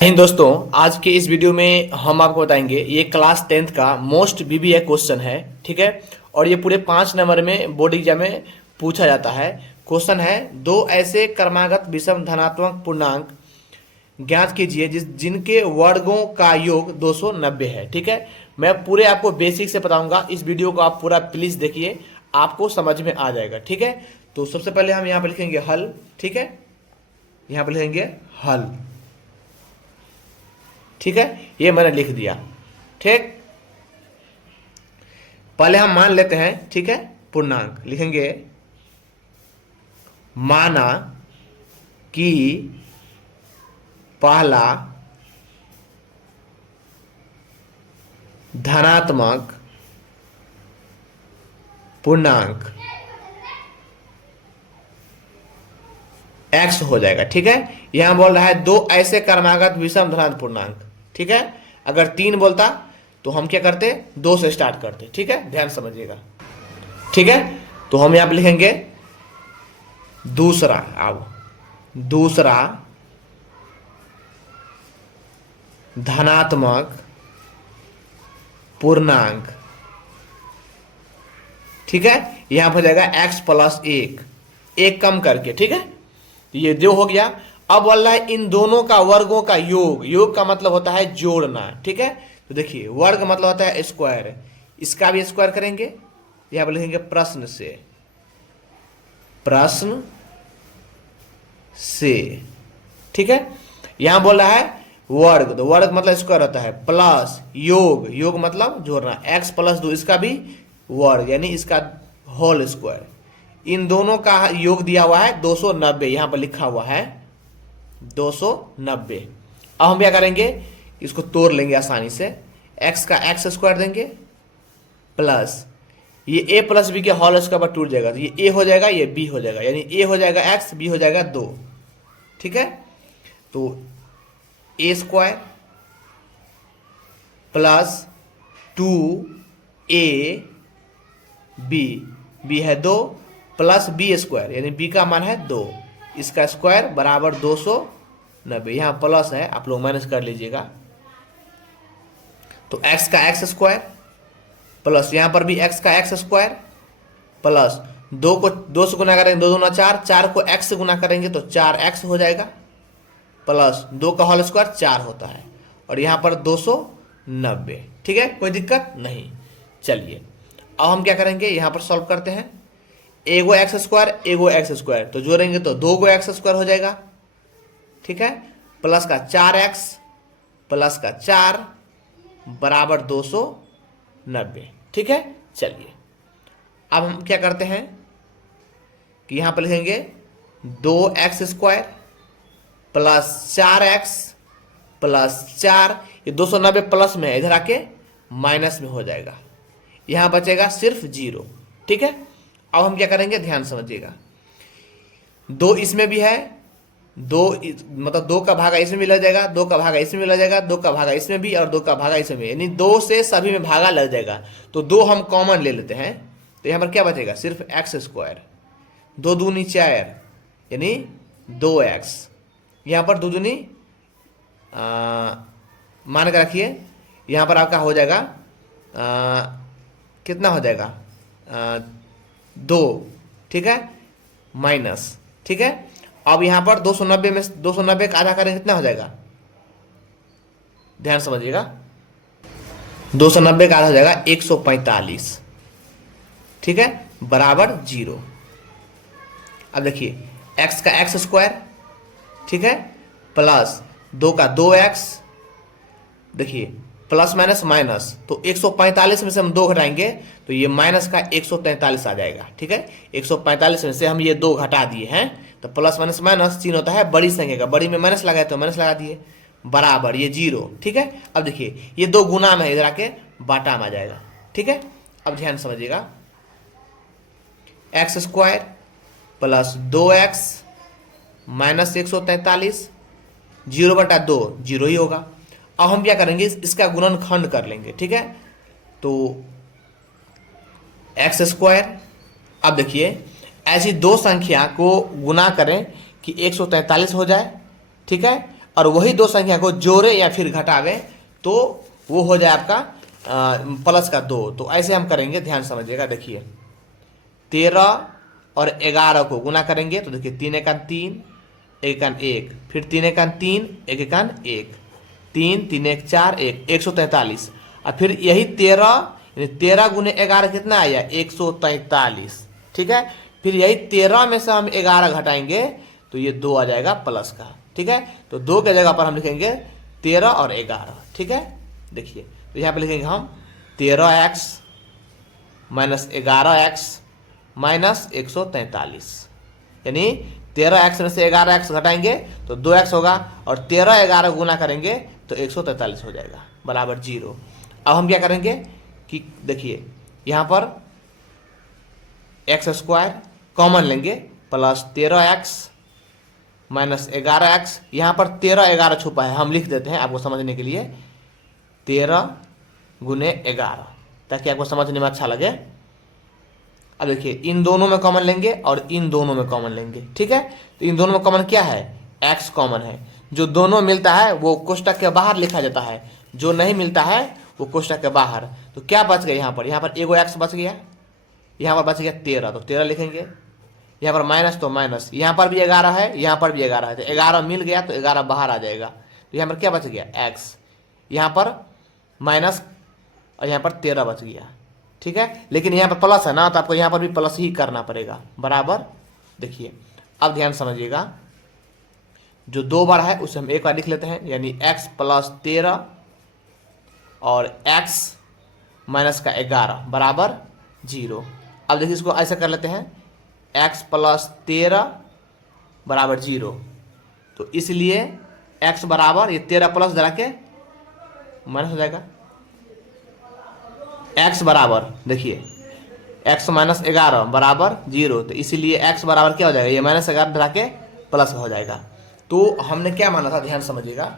नहीं दोस्तों, आज के इस वीडियो में हम आपको बताएंगे ये क्लास 10th का मोस्ट बीबीए क्वेश्चन है। ठीक है। और ये पूरे 5 नंबर में बोर्ड एग्जाम में पूछा जाता है। क्वेश्चन है, दो ऐसे क्रमागत विषम धनात्मक पूर्णांक ज्ञात कीजिए जिनके वर्गों का योग 290 है। ठीक है। मैं पूरे आपको बेसिक से बताऊंगा। इस वीडियो को आप पूरा प्लीज देखिए, आपको समझ में आ जाएगा। ठीक है। तो सबसे पहले हम यहाँ पे लिखेंगे हल। ठीक है। यहाँ पे लिखेंगे हल। ठीक है, ये मैंने लिख दिया। ठीक, पहले हम मान लेते हैं। ठीक है, पूर्णांक लिखेंगे। माना कि पहला धनात्मक पूर्णांक x हो जाएगा। ठीक है। यहां बोल रहा है दो ऐसे क्रमागत विषम धनात्मक पूर्णांक। ठीक है। अगर 3 बोलता तो हम क्या करते, 2 से स्टार्ट करते। ठीक है, ध्यान समझिएगा। ठीक है, तो हम यहां पे लिखेंगे दूसरा। अब दूसरा धनात्मक पूर्णांक। ठीक है, यहां पर जाएगा x + 1, एक कम करके। ठीक है, ये जो हो गया। अब बोल रहा है इन दोनों का वर्गों का योग। योग का मतलब होता है जोड़ना। ठीक है, तो देखिए वर्ग मतलब होता है स्क्वायर, इसका भी स्क्वायर करेंगे। यहां पर लिखेंगे प्रश्न से। प्रश्न से। ठीक है, यहां बोल रहा है वर्ग, तो वर्ग मतलब स्क्वायर होता है, प्लस योग, योग मतलब जोड़ना, x + 2, इसका भी वर्ग यानी इसका होल स्क्वायर। इन दोनों का योग दिया हुआ है 290, यहां पर लिखा हुआ है 290। अब हम क्या करेंगे, इसको तोड़ लेंगे आसानी से। x का x² देंगे, प्लस ये a + b के होल स्क्वायर पर टूट जाएगा, तो ये a हो जाएगा, ये b हो जाएगा, यानी a हो जाएगा x, b हो जाएगा 2। ठीक है, तो a² + 2ab, b है 2, प्लस b² यानी b का मान है 2, इसका स्क्वायर बराबर 290। यहां प्लस है, आप लोग माइनस कर लीजिएगा। तो x का x² प्लस यहां पर भी x का x² प्लस 2 को 2 से गुना करेंगे, 2 दूना 4, 4 को x से गुना करेंगे तो 4x हो जाएगा, प्लस 2 का होल स्क्वायर 4 होता है, और यहां पर 290। ठीक है, कोई दिक्कत नहीं। चलिए अब हम क्या करेंगे, यहां पर सॉल्व करते हैं। एगो x², एगो x², तो जोड़ेंगे तो 2 गो x² हो जाएगा। ठीक है, प्लस का 4x प्लस का 4 बराबर 290। ठीक है, चलिए अब हम क्या करते हैं कि यहां पर लिखेंगे 2x² प्लस 4x प्लस 4, ये 290 प्लस में है, इधर आके माइनस में हो जाएगा, यहां बचेगा सिर्फ 0। ठीक है, अब हम क्या करेंगे, ध्यान समझिएगा। 2 इसमें भी है, 2 मतलब 2 का भागा इसमें भी लग जाएगा, 2 का भागा इसमें भी लग जाएगा, 2 का भागा इसमें भी, और 2 का भागा इसमें भी, यानी 2 से सभी में भागा लग जाएगा। तो 2 हम कॉमन ले लेते हैं, तो यहां पर क्या बचेगा, सिर्फ x²। 2 दूनी 4 यानी 2x, यहां पर 2 दूनी मान कर रखिए, यहां पर आपका हो जाएगा कितना हो जाएगा, 2। ठीक है, माइनस। ठीक है, अब यहां पर 290 में 290 का आधा करेंगे, कितना हो जाएगा, ध्यान समझिएगा। 290 का आधा हो जाएगा 145। ठीक है, बराबर 0। अब देखिए x का x², ठीक है, प्लस 2 का 2x, देखिए प्लस माइनस माइनस, तो 145 में से हम 2 घटाएंगे तो ये माइनस का 143 आ जाएगा। ठीक है, 145 में से हम ये 2 घटा दिए हैं, तो प्लस माइनस माइनस चिन्ह होता है बड़ी संख्या का, बड़ी में माइनस लगाए तो माइनस लगा दिए, बराबर ये 0। ठीक है, अब देखिए ये 2 गुना में, इधर आके बाटा में आ जाएगा। ठीक है, अब ध्यान समझिएगा, x² प्लस 2x माइनस 143, 0/2 0 ही होगा। अब हम क्या करेंगे, इसका गुणनखंड कर लेंगे। ठीक है, तो x², अब देखिए ऐसी 2 संख्या को गुना करें कि 143 हो जाए। ठीक है, और वही दो संख्या को जोड़े या फिर घटावे तो वो हो जाए आपका प्लस का 2। तो ऐसे हम करेंगे, ध्यान समझिएगा। देखिए 13 और 11 को गुना करेंगे तो देखिए 3 एकान 3, 1 एकान 1, फिर 3 एकान 3, 1 एकान 1, 3 3 1 4 1, 143। और फिर यही 13 गुने 11 कितना आया 143। ठीक है, फिर यही 13 में से हम 11 घटाएंगे तो ये 2 आ जाएगा प्लस का। ठीक है, तो 2 के जगह पर हम लिखेंगे 13 और 11। ठीक है, देखिए तो यहाँ पे लिखेंगे हम 13x माइनस 11x माइनस 143, यानी 13x में से 11x घटाएंगे तो 2x होगा, और 13 11 गुना करेंगे तो 143 हो जाएगा बराबर 0। अब हम क्या करेंगे कि देखिए यहाँ पर x² कॉमन लेंगे, प्लस 13x माइनस 11x, यहाँ पर 13 11 छुपा है, हम लिख देते हैं आपको समझने के लिए 13 गुने 11, ताकि आपको समझने में अच्छा लगे। अब देखिए इन दोनों में कॉमन लेंगे और इन दोनों में कॉमन लेंगे। ठीक है, तो इन दोनों में कॉमन क्या है, x कॉमन है। जो दोनों मिलता है वो कोष्टक के बाहर लिखा जाता है, जो नहीं मिलता है वो कोष्टक के बाहर। तो क्या बच गया यहाँ पर एगो x बच गया, यहाँ पर बच गया 13, तो 13 लिखेंगे। यहाँ पर माइनस तो माइनस, यहाँ पर भी 11 है, यहाँ पर भी 11 है, तो 11 मिल गया तो 11 बाहर आ जाएगा। तो यहाँ पर क्या बच गया x, यहाँ पर माइनस और यहाँ पर 13 बच गया। ठीक है, लेकिन यहाँ पर प्लस है ना, तो आपको यहाँ पर भी प्लस ही करना पड़ेगा बराबर। देखिए अब ध्यान समझिएगा, जो 2 बार है उसे हम एक बार लिख लेते हैं, यानी x प्लस 13 और x माइनस का 11 बराबर 0। अब देखिए इसको ऐसा कर लेते हैं, x प्लस 13 बराबर 0, तो इसलिए x बराबर ये 13 प्लस जरा के माइनस हो जाएगा, x बराबर देखिए x माइनस 11 बराबर 0, तो इसीलिए x बराबर क्या हो जाएगा, ये माइनस 11 धरा के प्लस हो जाएगा। तो हमने क्या माना था, ध्यान समझिएगा,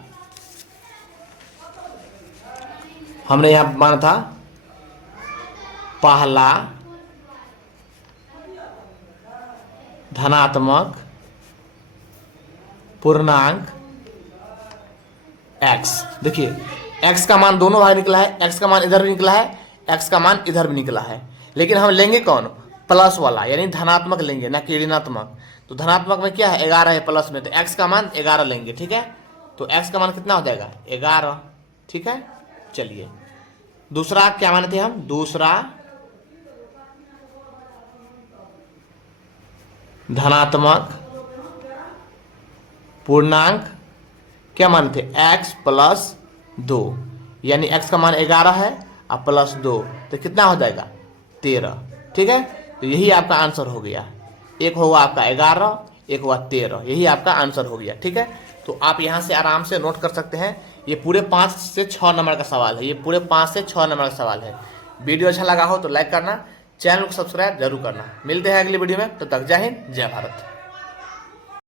हमने यहां माना था पहला धनात्मक पूर्णांक x। देखिए x का मान दोनों भाग निकला है, x का मान इधर भी निकला है, x का मान इधर भी निकला है, लेकिन हम लेंगे कौन, प्लस वाला, यानी धनात्मक लेंगे ना कि ऋणात्मक। तो धनात्मक में क्या है 11 है प्लस में, तो x का मान 11 लेंगे। ठीक है, तो x का मान कितना हो जाएगा 11। ठीक है, चलिए दूसरा क्या माने थे हम, दूसरा धनात्मक पूर्णांक क्या मानते x प्लस 2, यानी x का मान 11 है और प्लस 2, तो कितना हो जाएगा 13। ठीक है, तो यही आपका आंसर हो गया, एक होगा आपका 11, एक हुआ 13, यही आपका आंसर हो गया। ठीक है, तो आप यहाँ से आराम से नोट कर सकते हैं, ये पूरे 5 से 6 नंबर का सवाल है, ये पूरे 5 से 6 नंबर का सवाल है। वीडियो अच्छा लगा हो तो लाइक करना, चैनल को सब्सक्राइब जरूर करना। मिलते हैं अगली वीडियो में, तब तक जय हिंद जय भारत।